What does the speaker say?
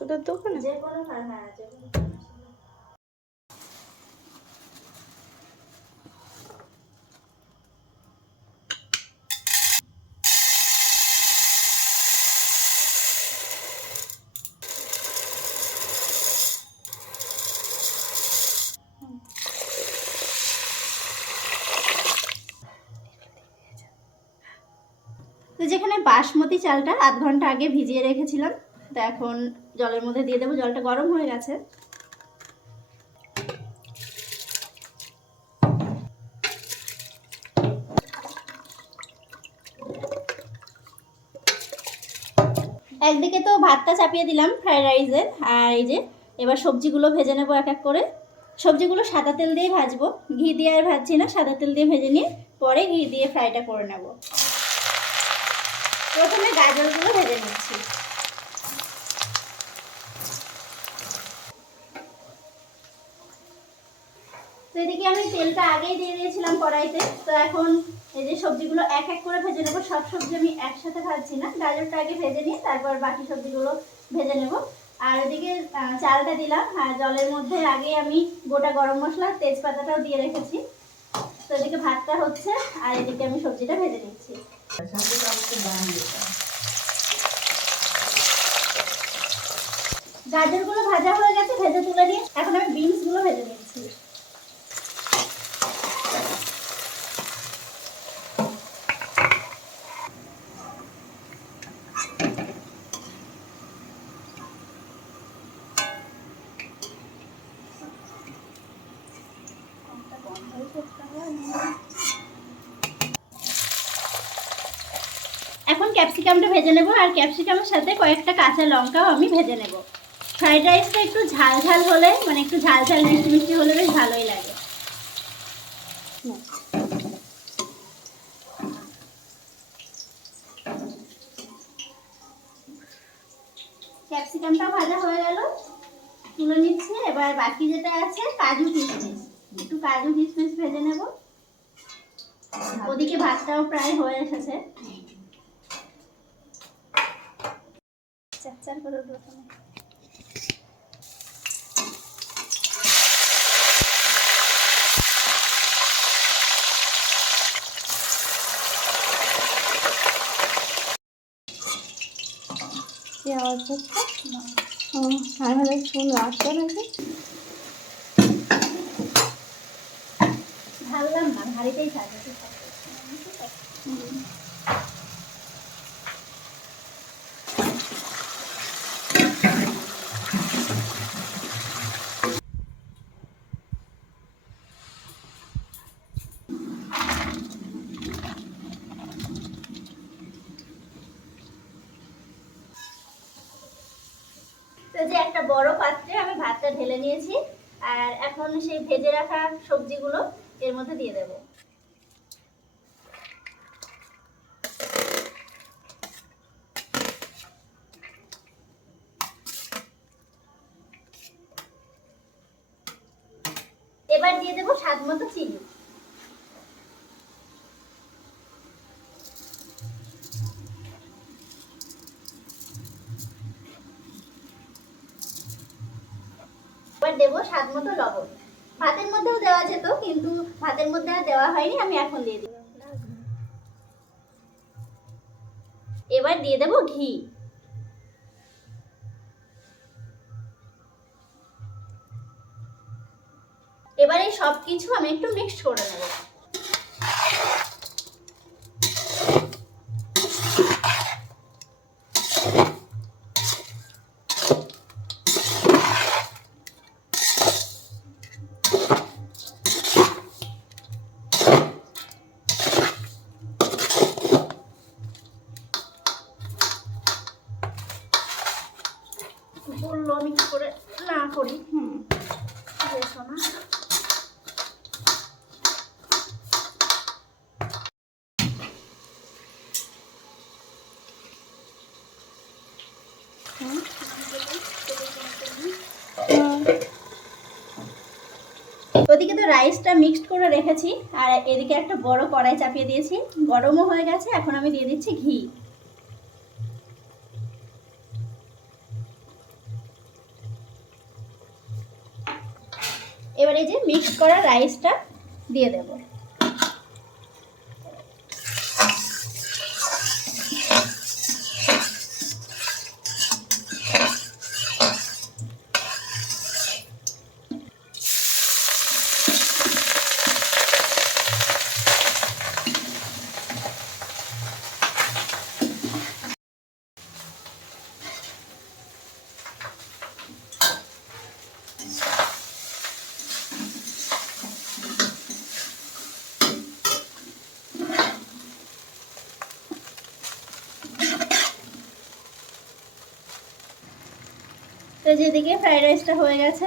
ওষুধের দোকানে? যে কোনো হ্যাঁ যে কোনো তো যেখানে বাসমতি চালটা আধ ঘণ্টা আগে ভিজিয়ে রেখেছিলাম তো এখন জলের মধ্যে দিয়ে দেবো, জলটা গরম হয়ে গেছে। একদিকে তো ভাতটা চাপিয়ে দিলাম ফ্রাইড রাইসের আর এই যে এবার সবজিগুলো ভেজে নেব এক এক করে। সবজিগুলো সাদা তেল দিয়ে ভাজবো, ঘি দিয়ে আর ভাজছি না, সাদা তেল দিয়ে ভেজে নিয়ে পরে ঘি দিয়ে ফ্রাইটা করে নেব। প্রথমে গাজরগুলো ভেজে নিচ্ছি। এদিকে আমি তেলটা আগেই দিয়ে দিয়েছিলাম কড়াইতে। তো এখন এই যে সবজিগুলো এক এক করে ভেজে নেব। সব সবজি আমি একসাথে ভাজছি না। গাজরটা আগে ভেজে নিয়ে তারপর বাকি সবজিগুলো ভেজে নেব। আর এদিকে চালটা দিলাম। আর জলের মধ্যে আগে আমি গোটা গরম মশলা তেজপাতাটাও দিয়ে রেখেছি। তো এদিকে ভাতটা হচ্ছে, আর এদিকে আমি সবজিটা ভেজে নিচ্ছি। গাজরগুলো ভাজা হয়ে গেছে, ভেজে তুলে নিয়ে এখন আমি বিনসগুলো ভেজে নিচ্ছি এখন ক্যাপসিকামটা ভেজে নেব আর ক্যাপসিকামের সাথে কয়েকটা কাঁচা লঙ্কাও আমি ভেজে নেব। ফ্রাইড রাইসটা একটু ঝাল ঝাল হলে মানে একটু ঝাল ঝাল, মিষ্টি মিষ্টি হলে বেশ ভালোই লাগে। ক্যাপসিকামটা ভাজা হয়ে গেল। তুলে নিচ্ছি, এবার বাকি যেটা আছে, কাজু কিশমিশ। একটু কাজু কিশমিশ ভেজে নেব। ওদিকে ভাতটাও প্রায় হয়ে এসেছে। আমি ভালো শুন আসবে নাকি? ঢাললাম না ভারীতেই থাকে তো যে একটা বড় পাত্রে আমি ভাতটা ঢেলে নিয়েছি, আর এখন সেই ভেজে রাখা সবজিগুলো এর মধ্যে দিয়ে দেবো। এবার দিয়ে দেবো স্বাদ মতো চিনি। এবার দেবো স্বাদ মতো লবণ। ভাতের মধ্যেও দেওয়া যেত, কিন্তু ভাতের মধ্যে আর দেওয়া হয়নি, আমি এখন দিয়ে দিই এবার দিয়ে দেবো ঘি। এবার এই সব কিছু আমি একটু মিক্সড করে নেব। বলল আমি কি করে না করি? হুম। না ওদিকে তো রাইসটা মিক্সড করে রেখেছি আর এদিকে একটা বড় কড়াই চাপিয়ে দিয়েছি। গরমও হয়ে গেছে এখন আমি দিয়ে দিচ্ছি ঘি। এবার এই যে মিক্স করা রাইসটা দিয়ে দেবো। তো যেদিকে ফ্রাইড রাইসটা হয়ে গেছে